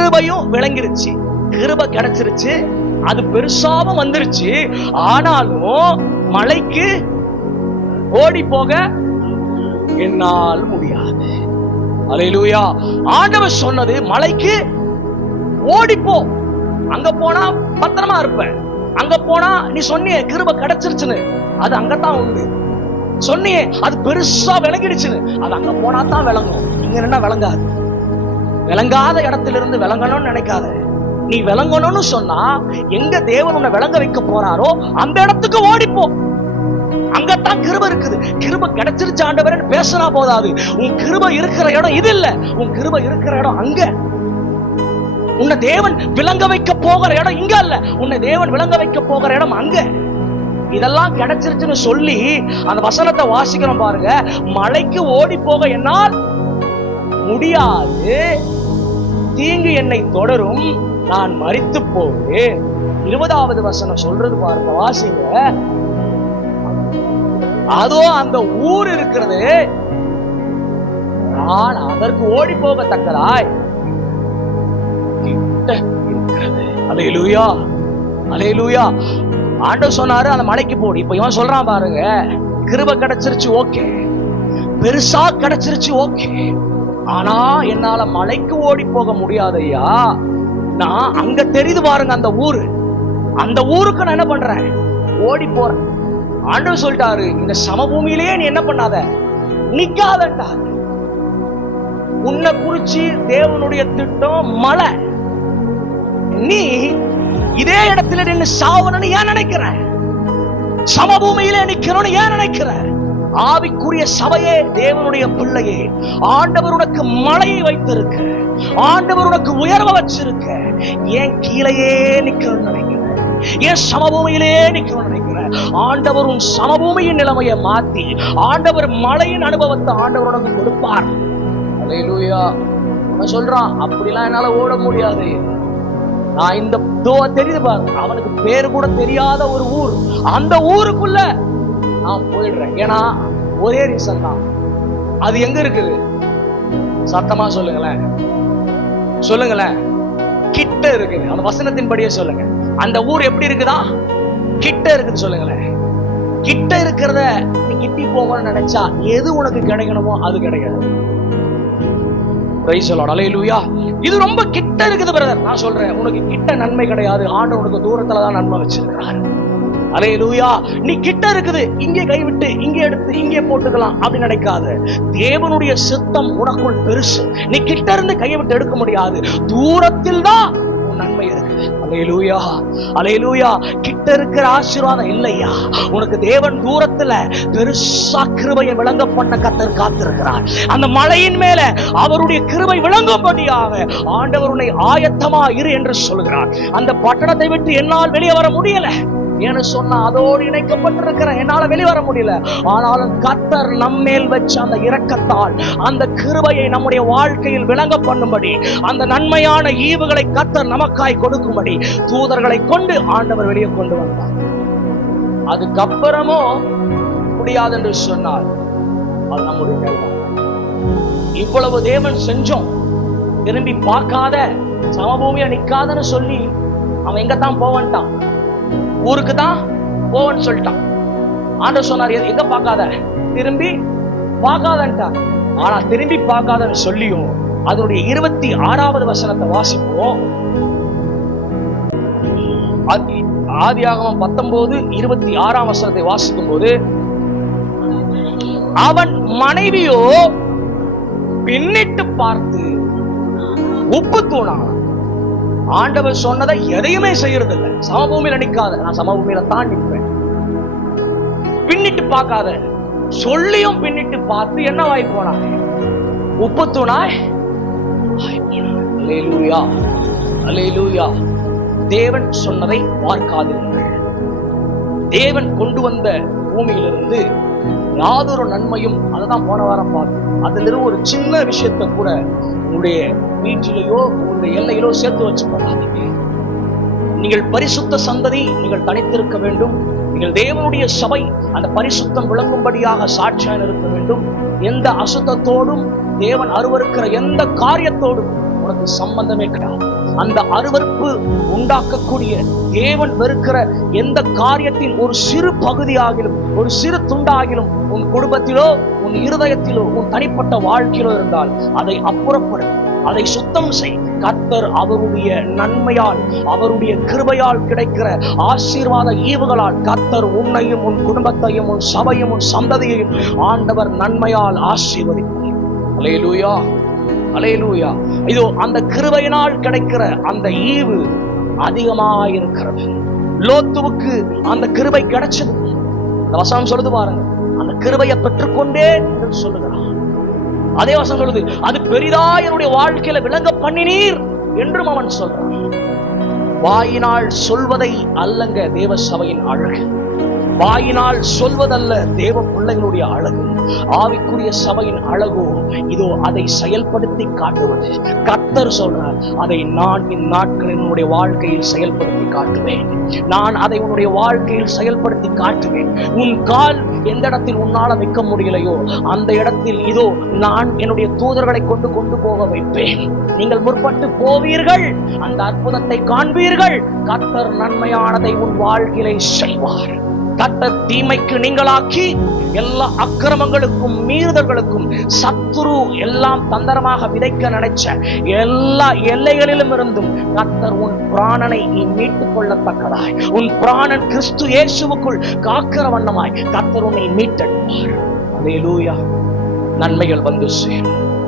கிருபையும் விளங்கிருச்சு. கிருப கிடைச்சிருச்சு. அது பெருசாவும் வந்துருச்சு. ஆனாலும் மலைக்கு ஓடி போக என்னால் முடியாது. அலையிலூயா. ஆண்டவர் சொன்னது மலைக்கு ஓடிப்போ அங்க போனா பத்திரமா இருப்ப. அங்க போனா நீ சொன்னியே கிருப கிடைச்சிருச்சுன்னு. அது அங்கதான் உண்டு. சொன்னியே அது பெருசா விளங்கிடுச்சுன்னு. அது அங்க போனா தான் விளங்கும். இங்க என்ன விளங்காது. விளங்காத இடத்துல இருந்து விளங்கணும்னு நினைக்காத. நீ விளங்கணும்னு சொன்னா எங்க தேவன் உன்னை விளங்க வைக்க போறாரோ அந்த இடத்துக்கு ஓடிப்போ அங்கத்தான் கிருப இருக்குது. கிருப கிடைச்சிருச்சு ஆண்டவரன் பேசினா போதாது. உன் கிருப இருக்கிற இடம் இது இல்ல. உன் கிருப இருக்கிற இடம் அங்க. உன்னை தேவன் விளங்க வைக்க போகிற இடம் இங்க அல்ல. உன்னை தேவன் விளங்க வைக்க போகிற இடம் அங்க. இதெல்லாம் கிடைச்சிருச்சுன்னு சொல்லி அந்த வசனத்தை வாசிக்கிறோம் பாருங்க. மலைக்கு ஓடி போக என்னால் முடியாது. தீங்கு என்னை தொடரும் நான் மறித்து போவேன் இருபதாவது வசனம் சொல்றது பாருங்க வாசிங்க. அதோ அந்த ஊர் இருக்கிறது. நான் அதற்கு ஓடி போகத்தக்கதாய் கிட்ட இருக்கிறது. அலையிலூயா அலையிலூயா. ஆண்டவர் சொன்னாரு அந்த மலைக்கு போடு. இப்ப இவன் சொல்றான் பாருங்க கிருப கிடைச்சிருச்சு ஓகே. பெருசா கிடைச்சிருச்சு ஓகே. ஆனா என்னால மலைக்கு ஓடி போக முடியாது ஐயா நான் அங்க தெரியுது பாருங்க அந்த ஊரு. அந்த ஊருக்கு நான் என்ன பண்றேன்? ஓடி போறேன். ஆண்டவர் சொல்லிட்டாரு இந்த சமபூமியிலேயே நீ என்ன பண்ணாத? நிக்காதன்றார் உன்னை குறிச்சு தேவனுடைய திட்டம் மலை நீ இதே இடத்துல நின்று சாவணும்னு ஏன் நினைக்கிற? சமபூமியிலே நிக்கணும்னு ஏன் நினைக்கிற? ஆவிக்குரிய சபையே தேவனுடைய பிள்ளையே. ஆண்டவர் உனக்கு மலையை வைத்திருக்க ஆண்டவர் உனக்கு உயர்வை வச்சிருக்க. ஏன் கீழையே நிக்கணும்னு நினைக்கிற ஏன் சமபூமியிலே நிக்கணும்னு நினைக்கிற ஆண்டவர் உன் சமபூமியின் நிலைமையை மாத்தி ஆண்டவர் மலையின் அனுபவத்தை ஆண்டவர் உனக்கு கொடுப்பார். சொல்றான் அப்படிலாம் என்னால ஓட முடியாது. நான் இந்த தெரியுது பாரு அவனுக்கு பேர் கூட தெரியாத ஒரு ஊர். அந்த ஊருக்குள்ள நான் போயிடுறேன். ஏன்னா ஒரே ரீசன் தான். அது எங்க இருக்குது? சத்தமா சொல்லுங்களேன். சொல்லுங்களேன். கிட்ட இருக்குது. அந்த வசனத்தின்படியே சொல்லுங்க. அந்த ஊர் எப்படி இருக்குதா? கிட்ட இருக்குது சொல்லுங்களேன். கிட்ட இருக்கிறத நீ கிட்டி போகணும்னு நினைச்சா எது உனக்கு கிடைக்கணுமோ அது கிடைக்காது. இது ரொம்ப கிட்ட இருக்குது பிரதர் நான் சொல்றேன். உனக்கு கிட்ட நன்மை கிடையாது. ஆண்டு உனக்கு தூரத்துல தான் நன்மை வச்சிருக்கிறாரு. அலே லூயா நீ கிட்ட இருக்குது இங்கே கைவிட்டு இங்கே எடுத்து இங்கே போட்டுக்கலாம். அப்படி நினைக்காத. தேவனுடைய சித்தம் உனக்குள் பெருசு. நீ கிட்ட இருந்து கையை விட்டு எடுக்க முடியாது. தூரத்தில் தான் உன் நன்மை இருக்குது அலையலூயா. அலையலூயா. கிட்ட இருக்கிற ஆசீர்வாதம் இல்லையா? உனக்கு தேவன் தூரத்துல பெருசா கிருபையை விளங்க பண்ண கத்தர் காத்திருக்கிறார். அந்த மலையின் மேல அவருடைய கிருபை விளங்கும்படியாக ஆண்டவர் உன்னை ஆயத்தமா இரு என்று சொல்கிறார் அந்த பட்டணத்தை விட்டு என்னால் வெளியே வர முடியல. ஏன்னு சொன்னா அதோடு இணைக்கப்பட்டிருக்கிற என்னால வெளிவர வர முடியல. ஆனாலும் கத்தர் நம்மேல் வச்ச அந்த இரக்கத்தால் அந்த கிருபையை நம்முடைய வாழ்க்கையில் விளங்க பண்ணும்படி அந்த நன்மையான ஈவுகளை கத்தர் நமக்காய் கொடுக்கும்படி தூதர்களை கொண்டு ஆண்டவர் வெளியே கொண்டு வந்தார். அதுக்கப்புறமும் முடியாது என்று சொன்னார். அது நம்முடைய இவ்வளவு தேவன் செஞ்சோம். திரும்பி பார்க்காத சமபூமியை நிக்காதன்னு சொல்லி அவன் எங்கத்தான் போவன்ட்டான்? ஊருக்கு தான் போவன்னு சொல்லிட்டான். ஆண்டவர் சொன்னார் எங்க பார்க்காத? திரும்பி பார்க்காதன்ட்டார் ஆனா திரும்பி பார்க்காதன்னு சொல்லியும் அதனுடைய இருபத்தி ஆறாவது வசனத்தை வாசிப்போம். ஆதி- ஆகமம் பத்தொன்பது இருபத்தி ஆறாம் வசனத்தை வாசிக்கும் போது அவன் மனைவியோ பின்னிட்டு பார்த்து உப்பு தூணான் ஆண்டவர் சொன்னதை எதையுமே செய்யறது இல்ல சமபூமியில நிக்காத. நான் சமபூமியில தான் நிற்பேன். பின்னிட்டு பார்க்காத. சொல்லியும் பின்னிட்டு பார்த்து என்ன வாய் போனா? உப்பு தூணாய் தேவன் சொன்னதை பார்க்காதீர்கள். தேவன் கொண்டு வந்த பூமியிலிருந்து யாதொரு நன்மையும் அதுதான் போன வாரம் பார்த்தோம். அதுல இருந்து ஒரு சின்ன விஷயத்தை கூட உங்களுடைய வீட்டிலேயோ உங்களுடைய எல்லையிலோ சேர்த்து வச்சு நீங்கள் பரிசுத்த சந்ததி நீங்கள் தனித்திருக்க வேண்டும். நீங்கள் தேவனுடைய சபை அந்த பரிசுத்தம் விளங்கும்படியாக சாட்சியாக இருக்க வேண்டும். எந்த அசுத்தத்தோடும் தேவன் அருவருக்கிற எந்த காரியத்தோடும் உனக்கு சம்பந்தமே கிடையாது. அந்த அருவருப்பு உண்டாக்கக்கூடிய தேவன் வெறுக்கிற எந்த காரியத்தின் ஒரு சிறு பகுதியாகிலும் ஒரு சிறு துண்டாகிலும் உன் குடும்பத்திலோ உன் இருதயத்திலோ உன் தனிப்பட்ட வாழ்க்கையிலோ இருந்தால் அதை அப்புறப்படும் அதை சுத்தம் செய். கர்த்தர் அவருடைய நன்மையால் அவருடைய கிருபையால் கிடைக்கிற ஆசீர்வாத ஈவுகளால் கர்த்தர் உன்னையும் உன் குடும்பத்தையும் உன் சபையும் உன் சந்ததியையும் ஆண்டவர் நன்மையால் ஆசீர்வதிப்பார். Hallelujah hallelujah. இதோ அந்த கிருபையினால் கிடைக்கிற அந்த ஈவு அதிகமாயிருக்கிறது. லோத்துவுக்கு அந்த கிருபை கிடைச்சது. அந்த வசனம் சொல்லுது பாருங்க. அந்த கிருபையை பெற்றுக்கொண்டே என்று சொல்லுகிறான் அதே வசனம் சொல்லுது அது பெரிதா என்னுடைய வாழ்க்கையில விளங்க பண்ணினீர் என்றும் அவன் சொல்றான். வாயினால் சொல்வதை அல்லங்க தேவ சபையின் அழகு. வாயினால் சொல்வதல்ல தேவ பிள்ளைகளுடைய அழகு ஆவிக்குரிய சபையின் அழகோ இதோ அதை செயல்படுத்தி காட்டுவது. கத்தர் சொல்றார் அதை நான் இந்நாட்களில் என்னுடைய வாழ்க்கையில் செயல்படுத்தி காட்டுவேன். நான் அதை உன்னுடைய வாழ்க்கையில் செயல்படுத்தி காட்டுவேன். உன் கால் எந்த இடத்தில் உன்னால வைக்க முடியலையோ அந்த இடத்தில் இதோ நான் என்னுடைய தூதர்களை கொண்டு கொண்டு போக வைப்பேன். நீங்கள் முற்பட்டு போவீர்கள் அந்த அற்புதத்தை காண்பீர்கள். கத்தர் நன்மையானதை உன் வாழ்க்கையிலே செய்வார். கர்த்தர் தீமைக்கு நீங்களாக்கி எல்லா அக்கிரமங்களுக்கும் மீறுதல்களுக்கும் சத்துரு எல்லாம் தந்திரமாக விதைக்க நினைச்ச எல்லா எல்லைகளிலும் இருந்தும் கத்தர் உன் பிராணனை நீ மீட்டுக் கொள்ளத்தக்கதாய். உன் பிராணன் கிறிஸ்து இயேசுவுக்குள் காக்கிற வண்ணமாய் கத்தர் உன்னை மீட்டெடுப்பார். நன்மைகள் வந்து சேரும்.